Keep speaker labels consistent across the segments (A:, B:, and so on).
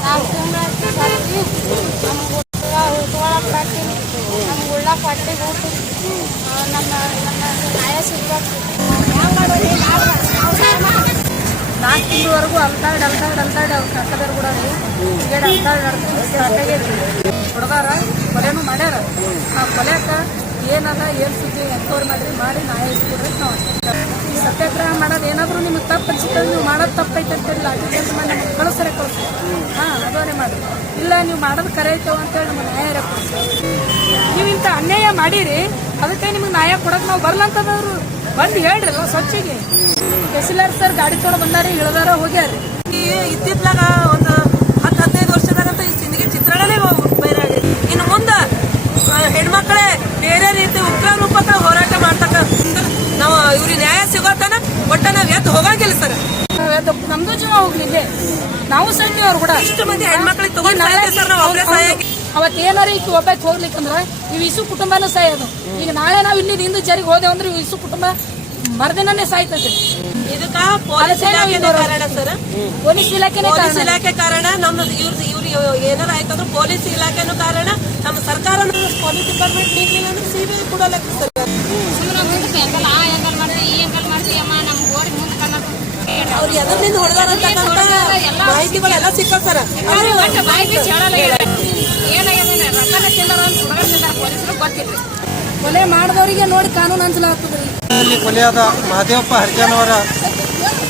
A: ನಾಲ್ಕು ತಿಂಗಳಾಯ್ತು ಬರ್ತೀವಿ ನಮ್ಗೆ ಉಟ್ಕೊಳಕ್ಕೆ ಬರ್ತೀನಿ ನಮ್ಗೆ ಉಳ್ಳಕ್ಕೆ ಹೊಟ್ಟೆಗೆ ಊಟ ನಮ್ಮ ನಮ್ಮ ನ್ಯಾಯ ಸಿಗ್ಬೇಕು
B: ನಾಲ್ಕು ತಿಂಗಳವರೆಗೂ ಅಲ್ದಾಡ್ ಅಲ್ದಾಡ್ ಅಲ್ದಾಡ್ ಅವ್ರು ಕಟ್ಟದಾರ ಕೂಡ ಸಾಕಾಗೈತಿ ಹುಡುಗಾರ, ಕೊಲೆನೂ ಮಾಡ್ಯಾರ. ಆ ಕೊಲೆಕ ಏನದ ಏನು ಸುದ್ದಿ ಎನ್ಕ್ವೈರಿ ಮಾಡಿರಿ, ಮಾಡಿ ನಾ ಇಸ್ಕೊಡ್ರಿ ನಾವು ಸತ್ಯಾಗ್ರಹ ಮಾಡೋದು ಏನಾದರೂ ನಿಮಗೆ ತಪ್ಪು ಚಿತ್ತ ನೀವು ಮಾಡೋದು ತಪ್ಪೈತೆ ಅಂತೇಳಿ ಲಾಠಿ ಮಾಡಿ ನಮ್ಗೆ ಕಳಿಸ್ರೆ ಕಳಿಸಿ ಹಾಂ, ಅದೇ ಮಾಡಿ ಇಲ್ಲ, ನೀವು ಮಾಡೋದು ಕರೆ ಐತವ ಅಂತೇಳಿ ನಮ್ಮ ನ್ಯಾಯ ಕೊಡಿಸಿ ನೀವು ಇಂಥ ಅನ್ಯಾಯ ಮಾಡೀರಿ, ಅದಕ್ಕೆ ನಿಮಗೆ ನ್ಯಾಯ ಕೊಡೋಕೆ ನಾವು ಬರ್ಲಂತದವ್ರು. ಬಂದು ಹೇಳ್ರಲ್ಲ ಸ್ವಚ್ಛಗೆ. ತಹಸೀಲ್ದಾರ್ ಸರ್ ಗಾಡಿ ತೊಗೊಂಡು ಬಂದಾರಿ, ಇಳ್ದಾರ ಹೋಗ್ಯಾರಿ
C: ಇತ್ತಿತ್ಲಾಗ ಹೋಗಂಗಿಲ್ಲ ಸರ್
B: ಅದು ನಮ್ದು ಜೀವ ಹೋಗ್ಲಿಲ್ಲ ನಾವು ಸಣ್ಣ ಅವ್ರು ಕೂಡ.
C: ಇಷ್ಟು ಮಂದಿ ಹೆಣ್ಮಕ್ಳಿಗೆ ತಗೊಂಡ್
B: ಅವತ್ತು ಏನಾರ ಈಗ ಒಬ್ಬಕ್ಕೆ ಹೋಗ್ಲಿಕ್ಕಂದ್ರ ಈ ಇಸು ಕುಟುಂಬನೂ ಸಾಯೋದು. ಈಗ ನಾಳೆ ನಾವು ಇಲ್ಲಿ ಹಿಂದೆ ಜರಿಗೆ ಹೋದೆವು ಅಂದ್ರೆ ಇವು ಇಸು ಕುಟುಂಬ ಮರ್ದಿನೇ ಸಾಯ್ತದೆ.
C: ಇದಕ್ಕ ಪೊಲೀಸ್ ಇಲಾಖೆನೇ ಕಾರಣ ಸರ್.
B: ಪೊಲೀಸ್ ಇಲಾಖೆನೇ
C: ಪೊಲೀಸ್
B: ಕಾರಣ.
C: ಇಲಾಖೆ ಕಾರಣ. ನಮ್ಮ ಇವ್ರ ಇವ್ರು ಏನಾರ ಆಯ್ತಂದ್ರೆ ಪೊಲೀಸ್ ಇಲಾಖೆನೂ ಕಾರಣ. ನಮ್ಮ ಸರ್ಕಾರ ಪೊಲೀಸ್ ಡಿಪಾರ್ಟ್ಮೆಂಟ್ ನೀಗಿಲ್ಲ ಅಂದ್ರೆ ಸಿಬಿಐ ಕೂಡ ಲೆಕ್ಕ ಸರ್
A: ಸುಮ್ಮನೆ ಮುಂದಕ್ಕೆ ಹೆಂಗಲ್ಲ ಆ ಹೆಂಗಲ್ ಮಾಡ್ತೀವಿ ಈ ಹೆಂಗಲ್ ಮಾಡ್ತೀಯಮ್ಮ ನಮ್ಗೆ ಗೋಡಿ ಮುಂದೆ ಕನ್ನಡ
C: ಅವ್ರು ಎದರ್ನಿಂದ ಹೊಡೆದಾರ ಅಂತಕ್ಕಂಥ ಮಾಹಿತಿಗಳೆಲ್ಲ ಸಿಕ್ಕವ್ ಸರ್
A: ಪೊಲೀಸರು ಗೊತ್ತಿಲ್ಲ.
B: ಕೊಲೆ ಮಾಡಿದವರಿಗೆ ನೋಡಿ ಕಾನೂನು
D: ಇಲ್ಲಿ ಕೊಲೆಯಾದ ಮಹದೇವಪ್ಪ ಹರಿಜನ್ ಅವರ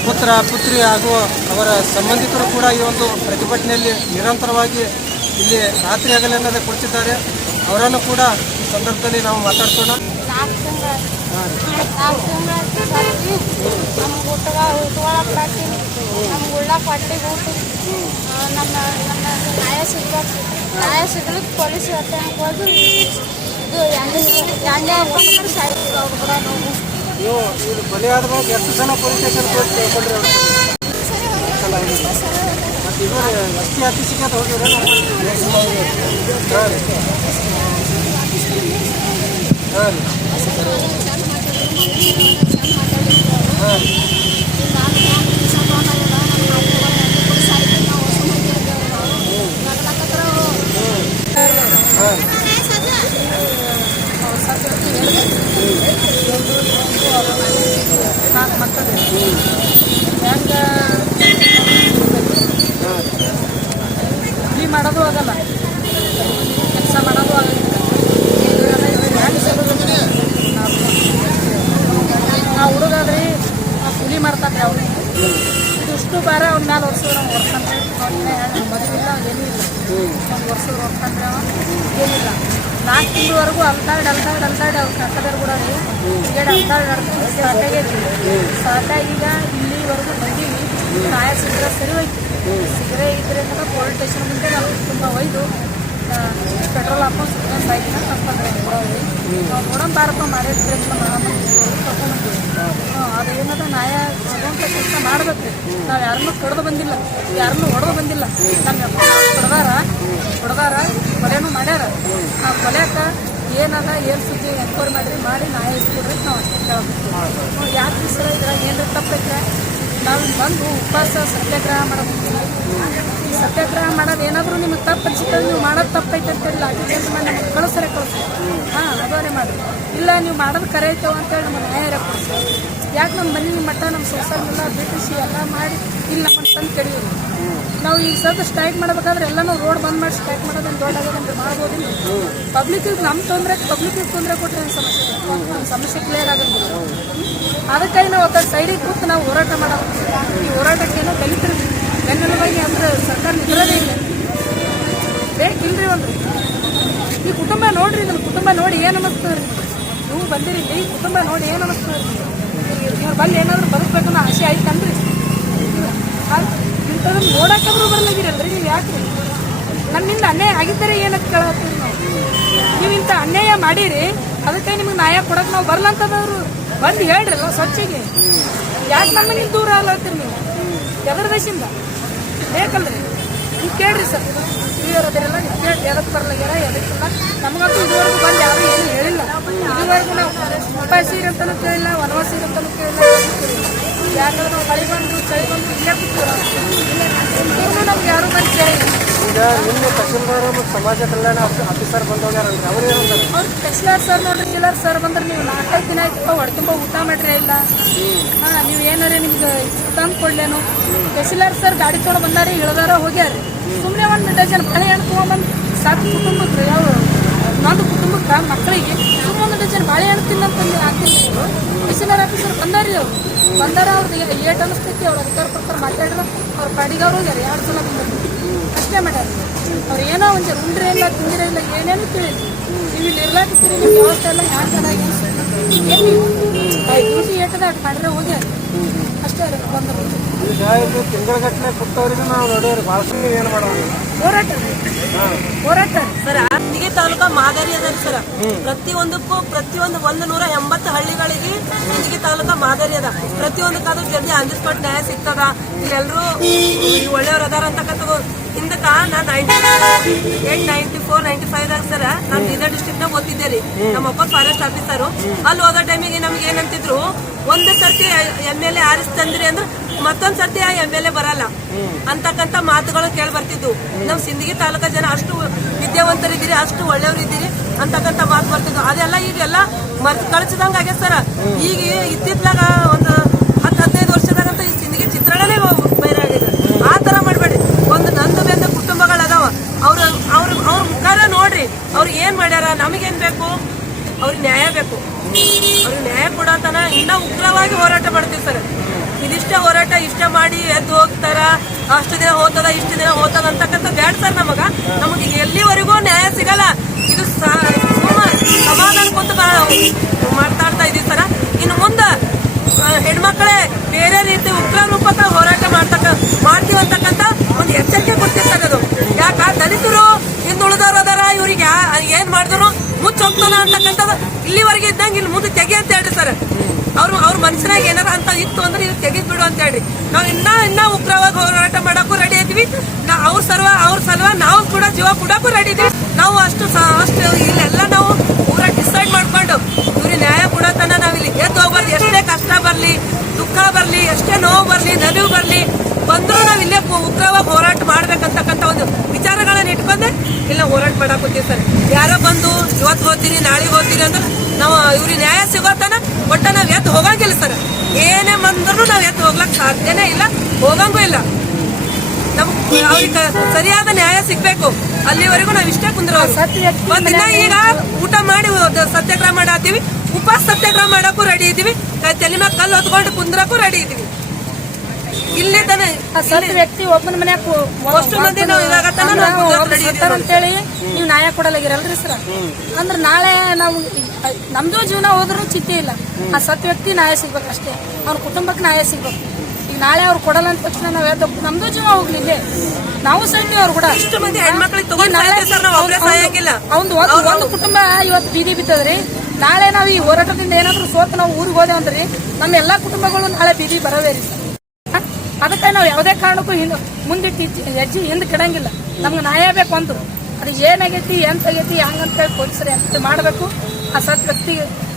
D: ಪುತ್ರ ಪುತ್ರಿ ಹಾಗೂ ಅವರ ಸಂಬಂಧಿಕರು ಕೂಡ ಈ ಒಂದು ಪ್ರತಿಭಟನೆಯಲ್ಲಿ ನಿರಂತರವಾಗಿ ಇಲ್ಲಿ ರಾತ್ರಿ ಹಗಲೆನ್ನದೆ ಕುಳಿತಿದ್ದಾರೆ. ಅವರನ್ನು ಕೂಡ ಈ ಸಂದರ್ಭದಲ್ಲಿ ನಾವು ಮಾತಾಡ್ಸೋಣ.
A: ನಾಲ್ಕು ಬರ್ತೀವಿ ನಮ್ಗೆ ಊಟಗ ಉಟ್ಕೊಳಕ್ಕೆ ಬರ್ತೀನಿ ನಮ್ಗೆ ಉಳ್ಳ ಹೊಟ್ಟೆಗೆ ಊಟ ನಮ್ಮ ನಮ್ಮ ನ್ಯಾಯ ಸಿಗ್ಬೇಕು ನ್ಯಾಯ ಪೊಲೀಸ್ ಹತ್ತಕ್ಕೆ ಹೋಗಿ ಇದು ಎಣ್ಣೆ ಸಾಯ್ತೀವಿ ನಾವು
D: ಇದು ಕೊಲೆಯಾದ ಮೇಲೆ ಎಷ್ಟು ಪೊಲೀಸ್ ಸ್ಟೇಷನ್ ಕೊಂಡ್ರಿ ಮತ್ತು ರೀ ಹಾಂ ರೀ ಹಾಂ ರೀ
B: ನಾಲ್ಕು ಮಕ್ಕಳು ಹೆಂಗ ಇಲ್ಲಿ ಮಾಡೋದು ಆಗಲ್ಲ ನಾವು ಹುಡುಗಾದ್ರಿ ಆ ಕೂಲಿ ಮಾಡ್ತಾನೆ ಅವ್ರು ಇದಿಷ್ಟು ಬಾರ ಅವ್ನ ನಾಲ್ಕು ವರ್ಷ ನಾವು ಹೊರ್ಕೊಂಡ್ರೆ ಮದುವೆ ಇಲ್ಲ ಏನೂ ಇಲ್ಲ. ಒಂದು ವರ್ಷ ಹೊರ್ಕೊಂಡ್ರೆ ಏನಿಲ್ಲ ನಾಲ್ಕು ತಿಂಗಳವರೆಗೂ ಅಲ್ದಾಡ್ ಅಲ್ದಾಡ್ ಅಲ್ದಾಡ್ ಅವ್ರು ಕಟ್ಟದಾರ ಕೂಡ ಈಗ ಅಲ್ದಾಡ್ ನಡ್ಕೊಂಡು ಸಾಕಾಗೈತಿ ಸಾಕಾಗೀಗ ಇಲ್ಲಿವರೆಗೂ ಬಂದೀವಿ. ಕಾಯ ಸಿಕ್ಕರೆ ಸರಿ ಹೋಯ್ತು. ಸಿಗರೆ ಇದ್ರೆ ಪೊಲೀಸ್ ಸ್ಟೇಷನ್ ಮುಂದೆ ನಾವು ತುಂಬ ಒಯ್ದು ಪೆಟ್ರೋಲ್ ಹಾಕೊಂಡು ಸಾಯ್ತಿನ ತಪ್ಪಂದ್ರೆ ನಾವು ನೋಡೋಣ ಬಾರಪ್ಪ ಮಾಡಿದ್ರೆ ತಗೊಂಡ್ಬಂದ್ವಿ ಅದು ಏನದ ನ್ಯಾಯ ಸಿಗೋಂಥ ಕೆಲಸ ಮಾಡ್ಬೇಕು. ನಾವು ಯಾರನ್ನೂ ಕಡ್ದು ಬಂದಿಲ್ಲ. ಯಾರನ್ನೂ ಹೊಡೆದು ಬಂದಿಲ್ಲ. ನಮ್ಮ ಹೊಡೆದಾರ ಹೊಡೆದಾರ ಕೊಲೆನೂ ಮಾಡ್ಯಾರ. ನಾವು ಕೊಲೆಕ ಏನದ ಏನು ಸುದ್ದಿ ಎನ್ಕ್ವೈರಿ ಮಾಡಿರಿ ಮಾಡಿ ನ್ಯಾಯ ಇಸ್ಕೊಡ್ರಿ ನಾವು ಅಷ್ಟೇ ಕೇಳಬೇಕು. ಯಾಕೆ ಸರ ಇದ್ರೆ ಏನಾರ ತಪ್ಪೈತೆ ನಾವು ಬಂದು ಉಪವಾಸ ಸತ್ಯಾಗ್ರಹ ಮಾಡೋದು ಈ ಸತ್ಯಾಗ್ರಹ ಮಾಡೋದು ಏನಾದರೂ ನಿಮಗೆ ತಪ್ಪು ಅನ್ಸುತ್ತೆ ನೀವು ಮಾಡೋದು ತಪ್ಪೈತೆ ಅಂತೇಳಿ ಲಾಠಿ ಚಾರ್ಜ್ ಮಾಡಿ ನಮ್ಗೆ ಕಳಿಸ್ರೆ ಕಳಿಸಿ ಹಾಂ ಅದವರೇ ಮಾಡಿ ಇಲ್ಲ, ನೀವು ಮಾಡೋದು ಕರೆ ಐತವ ಅಂತೇಳಿ ನಮ್ಮ ನ್ಯಾಯರ ಕೊಡಿಸಿ ಯಾಕೆ ನಮ್ಮ ಮನೆ ಮಟ್ಟ ನಮ್ಮ ಸೊಸೈಟಿ ಎಲ್ಲ ಬ್ರಿಟಿಷ್ ಎಲ್ಲ ಮಾಡಿ ಇಲ್ಲಿ ನಮ್ಮನ್ನು ತಂದು ಕಡಿಯೋದು ನಾವು ಈಗ ಸದ್ದು ಸ್ಟ್ರೈಕ್ ಮಾಡಬೇಕಾದ್ರೆ ಎಲ್ಲನೂ ರೋಡ್ ಬಂದ್ ಮಾಡಿ ಸ್ಟ್ರೈಕ್ ಮಾಡೋದನ್ನು ದೊಡ್ಡ ಆಗೋದಂದ್ರೆ ಮಾಡ್ಬೋದಿಲ್ಲ ಪಬ್ಲಿಕ್ಕಿಗೆ ನಮ್ಮ ತೊಂದರೆ ಪಬ್ಲಿಕ್ಕಿಗೆ ತೊಂದರೆ ಕೊಟ್ಟರೆ ಸಮಸ್ಯೆ ನಮ್ಮ ಸಮಸ್ಯೆ ಕ್ಲಿಯರ್ ಆಗೋದಿಲ್ಲ. ಅದಕ್ಕಾಗಿ ನಾವು ಒತ್ತ ಸೈಡಿಗೆ ಕೂತು ನಾವು ಹೋರಾಟ ಮಾಡೋದು. ಈ ಹೋರಾಟಕ್ಕೇನೋ ದಲಿತರು ಬೆನ್ನೆಲುಬಾಗಿ ಅಂದ್ರೆ ಸರ್ಕಾರ ನಿದ್ರದೇ ಇಲ್ಲ. ಬೇಕಿಲ್ರಿ ಒಂದು. ಈ ಕುಟುಂಬ ನೋಡ್ರಿ ನಿಮ್ಮ ಕುಟುಂಬ ನೋಡಿ ಏನು ಅನ್ನಿಸ್ತದೆ ರೀ ನೀವು ಬಂದಿರಿ ಈ ಕುಟುಂಬ ನೋಡಿ ಏನು ಅನ್ನಿಸ್ತದೆ ಇವ್ರು ಬಂದು ಏನಾದ್ರು ಬದುಕಬೇಕನ್ನೋ ಆಸೆ ಆಯ್ತನ್ರಿ ಇಂಥದನ್ನ ನೋಡಕ್ಕಾದ್ರೂ ಬರ್ಲಾಗಿರಲ್ರಿ ನೀವು ಯಾಕೆ ನನ್ನಿಂದ ಅನ್ಯಾಯ ಆಗಿದ್ದರೆ ಏನಕ್ಕೆ ಕೇಳತ್ತೀವಿ ನಾವು? ನೀವು ಇಂಥ ಅನ್ಯಾಯ ಮಾಡೀರಿ, ಅದಕ್ಕೆ ನಿಮ್ಗೆ ನ್ಯಾಯ ಕೊಡಕ್ಕೆ ನಾವು ಬರ್ಲಂತದವ್ರು. ಬಂದು ಹೇಳ್ರಲ್ಲ ಸ್ವಚ್ಛಗೆ. ಯಾಕೆ ನಮ್ಮನೆ ದೂರ ಆಗ್ಲತ್ತೀರಿ ನೀವು? ಎದರ ದೇಶದಿಂದ ಬೇಕಲ್ರಿ? ನೀವು ಕೇಳ್ರಿ ಸರ್. ಹಿರಿಯರು ಅದರೆಲ್ಲ ಕೇಳಿ ಎದಕ್ಕೆ ಬರ್ಲಾಗ್ಯಾರ ಎದಕ್ಕಿಲ್ಲ ನಮಗಂತೂ ಇದುವರೆಗೂ ಬಂದು ಯಾರು ಏನು ಹೇಳಿಲ್ಲ. ಇದುವರೆಗೂ ನಾವು ರೂಪಾಯಿ ಸೀರೆ ಅಂತಲೂ ಕೇಳಿಲ್ಲ ವನವಾಸ ಸೀರೆ ಅಂತಲೂ ಕೇಳಿಲ್ಲ ಯಾಕಂದ್ರೆ ನಾವು ಮಳೆ ಬಂದು, ಚಳಿ ಬಂದು ಇಲ್ಲೇ ಇನ್ನೂ ನಮ್ಗೆ ಯಾರು ಬಂದು ಕೇಳಿಲ್ಲ.
D: ನಿನ್ನೆ ತಹಸೀಲ್ದಾರ್ ಮತ್ತು ಸಮಾಜ ಕಲ್ಯಾಣ ಆಫೀಸರ್ ಬಂದೋಗ್ಯಾರಲ್ರಿ ಅವ್ರು ಏನಂತಾರೆ
B: ಅವ್ರು ಸ್ಪೆಷಲರ್ ಸರ್ ನೋಡ್ರಿ ಕಿಲರ್ ಸರ್ ಬಂದ್ರೆ ನೀವು ನಾಲ್ಕೈದು ದಿನ ಆಯ್ತು ಹೊಡ್ತುಂಬ ಊಟ ಮಾಡ್ರಿ ಇಲ್ಲ. ಹಾ, ನೀವು ಏನಾರ ನಿಮ್ಗೆ ತಂದು ಕೊಡ್ಲೇನು? ತಹಸೀಲ್ದಾರ್ ಸರ್ ಗಾಡಿ ತೊಗೊಂಡು ಬಂದಾರಿ, ಇಳ್ದಾರ, ಹೋಗ್ಯಾರಿ. ಸುಮ್ಮನೆ ಒಂದು ಡಜನ್ ಬಾಳೆಹಣ್ಣು ತೊಗೊಂಬಂದು ಸಾಕು ಕುಟುಂಬಕ್ಕೆ ಯಾವ ನಂದು ಕುಟುಂಬಕ್ಕೆ ಮಕ್ಕಳಿಗೆ. ಸುಮ್ಮನೆ ಒಂದು ಡಜನ್ ಬಾಳೆಹಣ್ಣು ತಿನ್ನಂತಂದು ಹಾಕಿಲ್ಲ ತಹಸೀಲ್ದಾರ್ ಆಫೀಸರ್ ಬಂದಾರಿ ಅವ್ರು. ಬಂದಾರ ಅವ್ರದ್ದು ಏಟ್ ಅನಿಸ್ತೈತಿ ಅವ್ರ ಅಧಿಕಾರ ಪ್ರಕಾರ ಮಾತಾಡಿದ್ರೆ ಅವ್ರ ಪಾಡಿಗೆ ಅವ್ರು ಹೋಗ್ಯಾರ ಎರಡು ಸಲ ಬಂದರು ಅಷ್ಟೇ ಮಾಡೋದು. ಅವ್ರು ಏನೋ ಒಂದು ಉಂಡ್ರೆ ಇಲ್ಲ ತಿಂದ್ರೆ ಇಲ್ಲ ಏನೇನು ತಿಳಿ ನೀವು ಇಲ್ಲಿ ಇರ್ಲಾಕಿರ್ತೀರಿ ನಿಮ್ಮ ವ್ಯವಸ್ಥೆ ಎಲ್ಲ ಯಾರು ಚೆನ್ನಾಗಿ ಏನು ಡ್ಯೂಟಿ ಏಟದ ಅದು ಮಾಡಿದ್ರೆ ಹೋಗಿ ಅಷ್ಟೇ ರೀ
D: ತಿಂಗಳ ತಿಂಗಳಗಟ್ಟಲೆ ಕೊಟ್ಟವರಿಗೆ ನಾವು ನೋಡೋರು ಭಾಳ ಏನು ಮಾಡೋದು?
B: ಹೋರಾಟ. ಹೋರಾಟ.
C: ಸರ್ ಸಿಂದಗಿ ತಾಲೂಕಾ ಮಾದರಿ ಅದ ಸರ್. ಪ್ರತಿಯೊಂದಕ್ಕೂ ಪ್ರತಿಯೊಂದು ಒಂದು ನೂರ ಎಂಬತ್ತು ಹಳ್ಳಿಗಳಿಗೆ ಸಿಂದಗಿ ತಾಲೂಕಾ ಮಾದರಿ ಅದ. ಪ್ರತಿಯೊಂದಕ್ಕಾದ್ರೂ ಜಲ್ದಿ ಆನ್ ದಿ ಸ್ಪಾಟ್ ನ್ಯಾಯ ಸಿಗ್ತದ? ಇಲ್ಲೆಲ್ಲರೂ ಒಳ್ಳೆಯವ್ರು ಅದಾರ ಅಂತಕ್ಕಂಥದ್ದು ಹಿಂದಕ್ಕ ನಾನು ninety eight ninety four ninety five ದಾಗ ಸರ್ ನಾನು ಬೀದರ್ ಡಿಸ್ಟಿಕ್ ನಾಗ ಓದ್ತಿದ್ದೆ ರೀ ನಮ್ಮ ಅಪ್ಪ ಫಾರೆಸ್ಟ್ ಆಫೀಸರು ಅಲ್ಲಿ ಹೋದ ಟೈಮಿಗೆ ನಮ್ಗೆ ಏನಂತಿದ್ರು? ಒಂದು ಸರ್ತಿ ಎಂ ಎಲ್ ಎ ಆರಿಸ್ತಂದ್ರಿ ಅಂದ್ರೆ ಮತ್ತೊಂದ್ ಸರ್ತಿ ಆ ಎಂ ಎಲ್ ಎ ಬರಲ್ಲ. ಅಂತಕ್ಕಂತ ಮಾತುಗಳು ಕೇಳಿ ಬರ್ತಿದ್ವು. ನಮ್ಮ ಸಿಂದಗಿ ತಾಲೂಕ ಜನ ಅಷ್ಟು ವಿದ್ಯಾವಂತರಿದ್ದೀರಿ ಅಷ್ಟು ಒಳ್ಳೆಯವರಿದ್ದೀರಿ ಅಂತಕ್ಕಂತ ಮಾತು ಬರ್ತಿದ್ವು. ಅದೆಲ್ಲ ಈಗೆಲ್ಲ ಮರ್ತ್ ಕಳ್ಸಿದಂಗ ಆಗ್ಯದ ಸರ್. ಈಗ ಇತ್ತಿತ್ಲಾಗ ಒಂದು ಹತ್ತು ಹದಿನೈದು ವರ್ಷದಾಗಂತ ಈ ಸಿಂದಗಿ ಚಿತ್ರಣನೇ ಬೈರಾಗಿದೆ ಆ ತರ ಮಾಡಬೇಡಿ. ಒಂದು ನಂದು ಬೆಂದ ಕುಟುಂಬಗಳು ಅದಾವ ಅವ್ರ ಅವ್ರ ಅವ್ರ ಮುಖಾರ ನೋಡ್ರಿ. ಅವ್ರು ಏನ್ ಮಾಡ್ಯಾರ? ನಮಗೇನ್ ಬೇಕು? ಅವ್ರಿಗೆ ನ್ಯಾಯ ಬೇಕು. ನ್ಯಾಯ ಕೊಡತನ, ಇನ್ನ ಉಗ್ರವಾಗಿ ಹೋರಾಟ ಮಾಡ್ತೀವಿ ಸರ್. ಇದಿಷ್ಟ ಹೋರಾಟ, ಇಷ್ಟ ಮಾಡಿ ಎದ್ದು ಹೋಗ್ತಾರ, ಅಷ್ಟು ದಿನ ಹೋಗ್ತದ ಇಷ್ಟು ದಿನ ಹೋತದ ಅಂತಕ್ಕಂಥ ಬ್ಯಾಡ ಸರ್ ನಮಗ. ನಮಗೆ ಎಲ್ಲಿವರೆಗೂ ನ್ಯಾಯ ಸಿಗಲ್ಲ. ಇದು ಸಮಾಧಾನ ಕುಂತು ಮಾತಾಡ್ತಾ ಇದೀವಿ ಸರ. ಇನ್ನು ಮುಂದೆ ಹೆಣ್ಮಕ್ಳೇ ಬೇರೆ ರೀತಿ ಉಗ್ರ ರೂಪಕ ಹೋರಾಟ ಮಾಡ್ತಕ್ಕ, ಮಾಡ್ತೀವಿ ಅಂತಕ್ಕಂಥ ಒಂದು ಎಚ್ಚರಿಕೆ ಕೊಡ್ತಿರ್ತಾರೆ ಅದು ಯಾಕ ದಲಿತರು ಹಿಂದುಳಿದವ್ರು ಅದಾರ ಇವ್ರಿಗೆ ಯಾ- ಏನ್ ಮಾಡಿದ್ರು ಮುಚ್ಚ ಹೋಗ್ತಾನ ಅಂತಕ್ಕಂಥದ್ದು ಇಲ್ಲಿವರೆಗೆ ಇದ್ದಂಗೆ ಇಲ್ಲಿ ಮುಂದೆ ತೆಗಿ ಅಂತ ಹೇಳ್ರಿ ಸರ್ ಅವ್ರು ಅವ್ರ ಮನ್ಸಿನಾಗ ಏನಾರ ಅಂತ ಇತ್ತು ಅಂದ್ರೆ ಇವ್ ತೆಗಿದ್ ಬಿಡು ಅಂತ ಹೇಳ್ರಿ ನಾವು ಇನ್ನ ಇನ್ನ ಉಗ್ರವಾಗಿ ಹೋರಾಟ ಮಾಡಕ್ಕೂ ರೆಡಿ ಇದೀವಿ ನಾ ಅವ್ರ ಸರ್ವ ಅವ್ರ ಸಲುವ ನಾವು ಕೂಡ ರೆಡಿ ನಾವು ಅಷ್ಟು ಅಷ್ಟು ಇಲ್ಲೆಲ್ಲ ನಾವು ಊರ ಡಿಸೈಡ್ ಮಾಡ್ಕೊಂಡು ಇವ್ರಿಗೆ ನ್ಯಾಯ ಕೊಡತನ ನಾವಿಲ್ಲಿ ಎದ್ದು ಹೋಗ್ಬಾರ್ದು. ಎಷ್ಟೇ ಕಷ್ಟ ಬರಲಿ, ದುಃಖ ಬರಲಿ, ಎಷ್ಟೇ ನೋವು ಬರಲಿ, ನಲಿವು ಬರಲಿ, ಬಂದ್ರು ನಾವು ಇಲ್ಲೇ ಉಗ್ರವಾಗಿ ಹೋರಾಟ ಮಾಡ್ಬೇಕಂತಕ್ಕಂಥ ಒಂದು ವಿಚಾರಗಳನ್ನ ಇಟ್ಕೊಂಡೆ ಇಲ್ಲ ಹೋರಾಟ ಮಾಡಕ್ ಸರ್. ಯಾರೋ ಬಂದು ಇವತ್ತು ಹೋಗ್ತೀನಿ, ನಾಳೆ ಹೋಗ್ತೀನಿ ಅಂದ್ರೆ ನಾವು ಇವ್ರಿಗೆ ನ್ಯಾಯ ಸಿಗೋತನ ಒಟ್ಟ ನಾವು ಎದ್ದು ಹೋಗಂಗಿಲ್ಲ ಸರ್. ಏನೇ ಬಂದ್ರು ನಾವು ಎದ್ದು ಹೋಗ್ಲಕ್ಕೆ ಸಾಧ್ಯನೇ ಇಲ್ಲ. ಹೋಗಂಗೂ ಇಲ್ಲ. ನಮ್ಗೆ ಅವ್ರಿಗೆ ಸರಿಯಾದ ನ್ಯಾಯ ಸಿಗ್ಬೇಕು. ಅಲ್ಲಿವರೆಗೂ ನಾವ್ ಇಷ್ಟೇ
B: ವ್ಯಕ್ತಿ
C: ಒಂದಿನ ಈಗ ಊಟ ಮಾಡಿ ಸತ್ಯಾಗ್ರಹ ಮಾಡತ್ತೀವಿ ಉಪವಾಸ ಸತ್ಯಾಗ್ರಹ ಮಾಡಕ್ಕೂ ರೆಡಿ ಇದೀವಿ. ತಲೆ ಮ್ಯಾಗ ಕಲ್ಲು ಹೊತ್ಕೊಂಡು ಕುಂದ್ರಕ್ಕೂ ರೆಡಿ ಇದೀವಿ. ಇಲ್ಲಿ ತಾನೆ
B: ವ್ಯಕ್ತಿ ಒಬ್ಬನ ಮನ್ಯಾಗ
C: ಅಷ್ಟು ಮಂದಿ ನಾವು ಅಂತ
B: ಅಂತೇಳಿ ನೀವು ನ್ಯಾಯ ಕೊಡಲಾಗಿರಲ್ರಿ ಸರ್? ಅಂದ್ರೆ ನಾಳೆ ನಾವು ನಮ್ದು ಜೀವನ ಹೋದ್ರೂ ಚಿಂತೆ ಇಲ್ಲ. ಆ ಸತ್ ವ್ಯಕ್ತಿ ನ್ಯಾಯ ಸಿಗ್ಬೇಕಷ್ಟೇ. ಅವ್ನ ಕುಟುಂಬಕ್ಕೆ ನ್ಯಾಯ ಸಿಗ್ಬೇಕು. ನಾಳೆ ಅವ್ರು ಕೊಡಲ್ಲ ಅಂದ ತಕ್ಷಣ ನಾವು ಯಾವ್ದು ನಮ್ದು ಜೀವ ಹೋಗ್ಲಿ ನಾವು ಸಣ್ಣ ಅವ್ರು ಕೂಡ.
C: ಇಷ್ಟು ಮಂದಿ ಹೆಣ್ಮಕ್ಳಿಗೆ ತಗೊಂಡ್
B: ಅವ್ನು ಒಂದು ಒಂದು ಕುಟುಂಬ ಇವತ್ತು ಬೀದಿ ಬಿತ್ತದ್ರಿ. ನಾಳೆ ನಾವು ಈ ಹೋರಾಟದಿಂದ ಏನಾದ್ರೂ ಸೋತ್ ನಾವು ಊರಿಗೆ ಹೋದೇವಂದ್ರಿ ನಮ್ಮ ಎಲ್ಲಾ ಕುಟುಂಬಗಳು ನಾಳೆ ಬೀದಿ ಬರೋದೇ ರೀ ಅದಕ್ಕೆ ನಾವು ಯಾವುದೇ ಕಾರಣಕ್ಕೂ ಹಿಂದೆ ಮುಂದಿಟ್ಟು ಹೆಜ್ಜೆ ಹಿಂದ್ ಕೆಡಂಗಿಲ್ಲ. ನಮ್ಗೆ ನ್ಯಾಯ ಬೇಕು ಅಂದ್ರು. ಅದು ಏನಾಗೈತಿ ಎಂತಾಗೈತಿ ಹಂಗಂತೇಳಿ ಪೊಲೀಸರು ಎಂತ ಮಾಡಬೇಕು ಆ ಸತ್ ವ್ಯಕ್ತಿ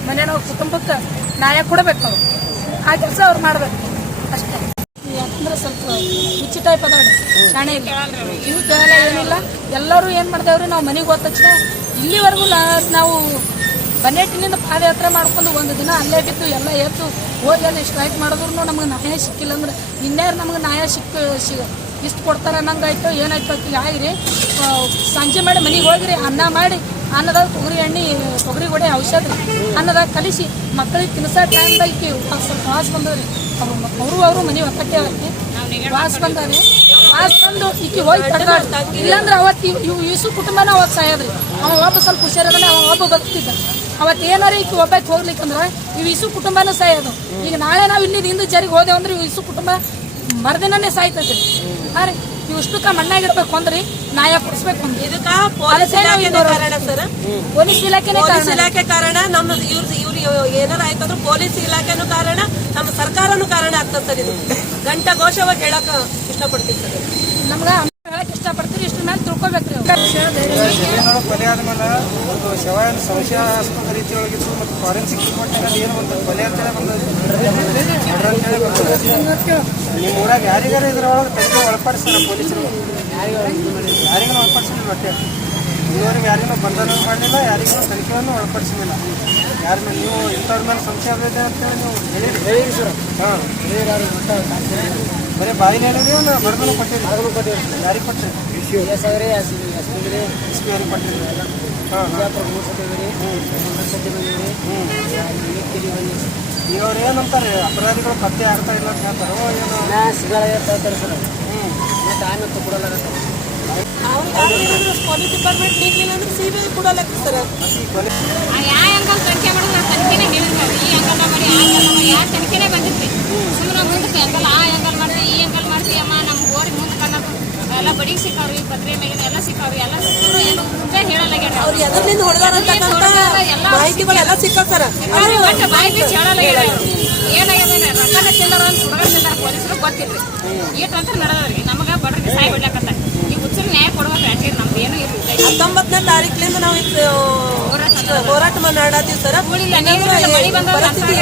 B: ಮನೆ ನಾವು ಕುಟುಂಬಕ್ಕೆ ನ್ಯಾಯ ಕೊಡಬೇಕು ನಾವು ಆ ಕೆಲಸ ಅವ್ರು ಮಾಡಬೇಕು. ಅಷ್ಟೇ. ಯಾಕಂದ್ರೆ ಸ್ವಲ್ಪ ಹುಚ್ಚಿ ಟೈಪ್ ಅದಾವ ಶಾಣೆ ಇನ್ನು ಕೇಳಲ್ಲ ಏನಿಲ್ಲ. ಎಲ್ಲರೂ ಏನು ಮಾಡ್ದೇವ್ರಿ? ನಾವು ಮನೆಗೆ ಹೋದ ತಕ್ಷಣ ಇಲ್ಲಿವರೆಗೂ ನಾವು ಬನ್ನೆಟ್ಟಿನಿಂದ ಪಾದಯಾತ್ರೆ ಮಾಡ್ಕೊಂಡು ಒಂದು ದಿನ ಅಲ್ಲೇ ಬಿದ್ದು ಎಲ್ಲ ಎದ್ದು ಅಲ್ಲಿ ಸ್ಟ್ರೈಕ್ ಮಾಡಿದ್ರು ನಮಗೆ ನಾಯ ಸಿಕ್ಕಿಲ್ಲ ಅಂದ್ರೆ ಇನ್ಯಾರು ನಮಗೆ ನಾಯ ಸಿಕ್ಕ ಸಿ ಇಷ್ಟು ಕೊಡ್ತಾರೆ ಅನ್ನಂಗಾಯ್ತು, ಏನಾಯ್ತು ಆಗಿರಿ ಸಂಜೆ ಮಾಡಿ ಮನೆಗೆ ಹೋಗಿರಿ, ಅನ್ನ ಮಾಡಿ ಅನ್ನದಾಗ ತೊಗರಿ ಎಣ್ಣೆ, ತೊಗರಿ ಗೊಡೆ ಔಷಧ ಅನ್ನದಾಗ ಕಲಿಸಿ ಮಕ್ಕಳಿಗೆ ತಿನ್ಸೋ ಟೈಮ್ದಾಗಿ ಈಕಿ ವಾಸ ಬಂದವ್ರಿ ಅವರು ಅವರು ಮನೆ ಒತ್ತಕ್ಕೆ ಅವ್ರಿಗೆ ವಾಸ ಬಂದವ್ರಿ ವಾಸ ಬಂದು ಈಕಿ ಹೋಗಿ ತಡೆದಾಡಿ ಇಲ್ಲಾಂದ್ರೆ ಅವತ್ತು ಇವು ಇಸು ಕುಟುಂಬನ ಅವತ್ತು ಸಾಯೋದ್ರಿ ಅವ ಒಬ್ಬ ಸ್ವಲ್ಪ ಹುಷಾರದನ ಅವ ಒಬ್ಬ ಬರ್ತಿದ್ದ. ಅವತ್ತು ಏನಾರ ಈಕಿ ಒಬ್ಬಕ್ಕೆ ಹೋಗ್ಲಿಕ್ಕಂದ್ರೆ ಇವು ಇಸು ಕುಟುಂಬನೂ ಸಾಯೋದು. ಈಗ ನಾಳೆ ನಾವು ಇಲ್ಲಿ ಹಿಂದೆ ಜರಿಗೆ ಹೋದೆವು ಅಂದ್ರೆ ಇವು ಇಸು ಕುಟುಂಬ ಮರದಿನೇ ಸಾಯ್ತೈತಿ ಹಾ ರೀ, ಇವು ಇಷ್ಟಕ್ಕ ಮಣ್ಣಾಗಿರ್ಬೇಕು ಅಂದ್ರಿ ನ್ಯಾಯ ಕೊಡಿಸ್ಬೇಕು
C: ಇದಕ್ಕ ಪೊಲೀಸ್ ಇಲಾಖೆನೇ ಕಾರಣ ಸರ್.
B: ಪೊಲೀಸ್ ಇಲಾಖೆನೇ
C: ಪೊಲೀಸ್
B: ಕಾರಣ.
C: ಇಲಾಖೆ ಕಾರಣ ನಮ್ಮ ಇವ್ರ ಇವ್ರು ಏನಾರ ಆಯ್ತಂದ್ರೆ ಪೊಲೀಸ್ ಇಲಾಖೆನೂ ಕಾರಣ ನಮ್ಮ ಸರ್ಕಾರನೂ ಕಾರಣ ಆಗ್ತದೆ ಸರ್ ಇದು. ಗಂಟ ಘೋಷವಾಗಿ ಹೇಳಕ್ ಇಷ್ಟಪಡ್ತೀವಿ ಸರ್.
B: ನಮ್ಗ ಹೇಳಕ್ ಇಷ್ಟಪಡ್ತೀರಿ ಇಷ್ಟ ಮೇಲೆ ತಿಳ್ಕೊಬೇಕ್ರಿ
D: ಕೊಲೆ ಆದ್ಮೇಲೆ ಒಂದು ಶವ ಏನು ಸಂಶಯಾಸ್ಪದ ರೀತಿಯೊಳಗಿತ್ತು ಮತ್ತು ಫಾರೆನ್ಸಿಕ್ ರಿಪೋರ್ಟ್ನಾಗ ಏನು ಒಂದು ಕೊಲೆ ಅಂತೇಳಿ ಬಂದದ್ದು. ಮರ್ಡರ್ ಅಂತೇಳಿ ಬಂದದ್ದು. ನಿಮ್ಮ ಊರಾಗ ಯಾರಿಗಾರ ಇದ್ರೊಳಗೆ ತನಿಖೆ ಒಳಪಡಿಸ್ತಾರ ಪೊಲೀಸರು? ಯಾರಿಗೂ ಒಳಪಡಿಸಿಲ್ಲ ಮತ್ತೆ ಇಲ್ಲಿವರೆಗೆ ಯಾರಿಗೂ ಬಂಧನ ಮಾಡಲಿಲ್ಲ ಯಾರಿಗೂ ತನಿಖೆಯನ್ನು ಒಳಪಡಿಸಲಿಲ್ಲ ಯಾರ ಮೇಲೆ ನೀವು ಇಂಥವ್ರ ಮೇಲೆ ಸಂಶಯ ಅಂತೇಳಿ ನೀವು ಹೇಳಿರಿ. ಹೇಳಿರಿ ಸರ್. ಹಾಂ ಬರೀ ಬಾಯಿನ ಹೇಳಿರಿ ನಾ ಬರ್ದನು ಕೊಟ್ಟಿರಿ? ಅದನ್ನು ಕೊಟ್ಟಿರಿ. ಯಾರಿಗೆ ಕೊಟ್ಟಿರಿ? ಎಸ್ ಪಿ ಎಸ್ ಪಿ ಅವ್ರಿಗೆ ಕೊಟ್ಟಿರಿ. ಹಾಂ ಈಗ ಅವ್ರು ಏನಂತಾರೆ? ಅಪರಾಧಿಗಳು ಪತ್ತೆ ಆಗ್ತಾ ಇಲ್ಲ ಅಂತ ಹೇಳ್ತಾರೋ. ಏನೋ. ಹ್ಞೂ
C: ಪೊಲೀಸ್ ಡಿಪಾರ್ಟ್ಮೆಂಟ್ ನೀಡಲಿಲ್ಲ ಅಂದ್ರೆ ಸಿ ಬಿ ಐ ಕೊಡಲ್ಲ ಸರ್
A: ಯಾವ ಅಂಗಲ್ ತನಿಖೆ ಮಾಡಿದ್ರೆ ನಾವು ತನಿಖೆನೇ ಹೇಳಿಲ್ಲ ಈ ಅಂಕಲ್ ಮಾಡಿ ಆ ಅಂಗಲ್ ಮಾಡಿ ಯಾವ ತನಿಖೆನೇ ಬಂದಿರ್ತಿ ಸುಮ್ಮನೆ ಮುಂದಕ್ಕೆ ಅಂಗಲ್ ಆ ಅಂಕಲ್ ಮಾಡ್ತೀವಿ ಈ ಅಂಕಲ್ ಮಾಡ್ತೀವಿ ಅಮ್ಮ ನಮ್ಮ ಗೋರಿ ಮುಂದೆ ಕನ್ನಡ ಎಲ್ಲ ಬಡಿಗೆ ಸಿಕ್ಕಾವ್ರಿ ಪತ್ರೆ ಮೇಲೆ ಎಲ್ಲ ಸಿಕ್ಕಾವ್ರಿ ಎಲ್ಲ ಸಿಕ್ಕರು ಏನು ಮುಂದೆ ಹೇಳಲ್ಲ
C: ಅವ್ರು ಎದರ್ಲಿಂದ ಹೊಡೆದಾರಂತಕ್ಕಂಥ ಮಾಹಿತಿಗಳೆಲ್ಲ ಸಿಕ್ಕವ್ ಸರ್.
A: ಒಟ್ಟು ಬಾಯಿ ಹೇಳಲ್ಲ ಏನಾಗ್ಯದ ರೊಕ್ಕನ ತಿಂದಾರ ಅಂತ ಹುಡುಗರು ತಿಂದಾರ ಪೊಲೀಸರು ಗೊತ್ತಿಲ್ರಿ. ಈಟ್ ಅಂತ ನಡೆದವ್ರಿ ನಮಗೆ ಬಡ್ರಿಗೆ ಸಾಯಿ ಬಿಡ್ಲಕತ್ತ ಈ ಹುಚ್ಚರು ನ್ಯಾಯ ಕೊಡ್ಬೇಕು ಅಷ್ಟೇ ನಮ್ದು ಏನೂ ಇರಲಿಲ್ಲ.
C: ಹತ್ತೊಂಬತ್ತನೇ ತಾರೀಕಿನಿಂದ ನಾವು ಇದು ಹೋರಾಟ ಮಾಡಾತೀವಿ ಸರ್. ಪರಿಸ್ಥಿತಿ.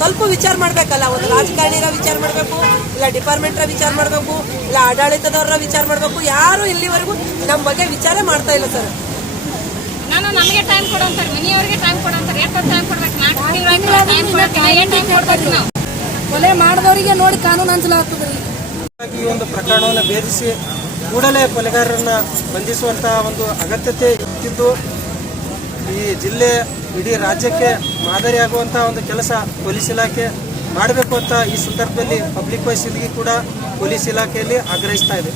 C: ಸ್ವಲ್ಪ ವಿಚಾರ ಮಾಡ್ಬೇಕಲ್ಲ ಒಂದು ರಾಜಕಾರಣಿರ ವಿಚಾರ ಮಾಡಬೇಕು ಇಲ್ಲ ಡಿಪಾರ್ಟ್ಮೆಂಟ್ರ ವಿಚಾರ ಮಾಡಬೇಕು ಇಲ್ಲ ಆಡಳಿತದವ್ರ ವಿಚಾರ ಮಾಡಬೇಕು ಯಾರು ಇಲ್ಲಿವರೆಗೂ ನಮ್ಮ ಬಗ್ಗೆ ವಿಚಾರ ಮಾಡ್ತಾ ಇಲ್ಲ ಸರ್.
A: ನಾನು ನಮಗೆ ಟೈಮ್ ಕೊಡೋ ಮನೆಯವರಿಗೆ ಮನೆಯವ್ರಿಗೆ ಟೈಮ್ ಕೊಡೋ ಅಂತಾರೆ. ಎಷ್ಟು ಟೈಮ್ ಕೊಡ್ಬೇಕು? ನಾಲ್ಕು ತಿಂಗಳ ಟೈಮ್ ಏನು ಟೈಮ್ ಕೊಡ್ಬೇಕು ನಾವು?
B: ಕೊಲೆ ಮಾಡಿದವರಿಗೆ ನೋಡಿ ಕಾನೂನು ಹಂಚಲಾಗ್ತದೆ ರೀ
D: ಈ ಒಂದು ಪ್ರಕರಣವನ್ನು ಭೇದಿಸಿ ಕೂಡಲೇ ಕೊಲೆಗಾರರನ್ನ ಬಂಧಿಸುವಂತಹ ಒಂದು ಅಗತ್ಯತೆ ಇತ್ತಿದ್ದು ಈ ಜಿಲ್ಲೆ ಇಡೀ ರಾಜ್ಯಕ್ಕೆ ಮಾದರಿಯಾಗುವಂತಹ ಒಂದು ಕೆಲಸ ಪೊಲೀಸ್ ಇಲಾಖೆ ಮಾಡಬೇಕು ಅಂತ ಈ ಸಂದರ್ಭದಲ್ಲಿ ಪಬ್ಲಿಕ್ ವಾಯ್ಸ್ ಕೂಡ ಪೊಲೀಸ್ ಇಲಾಖೆಯಲ್ಲಿ ಆಗ್ರಹಿಸ್ತಾ ಇದೆ.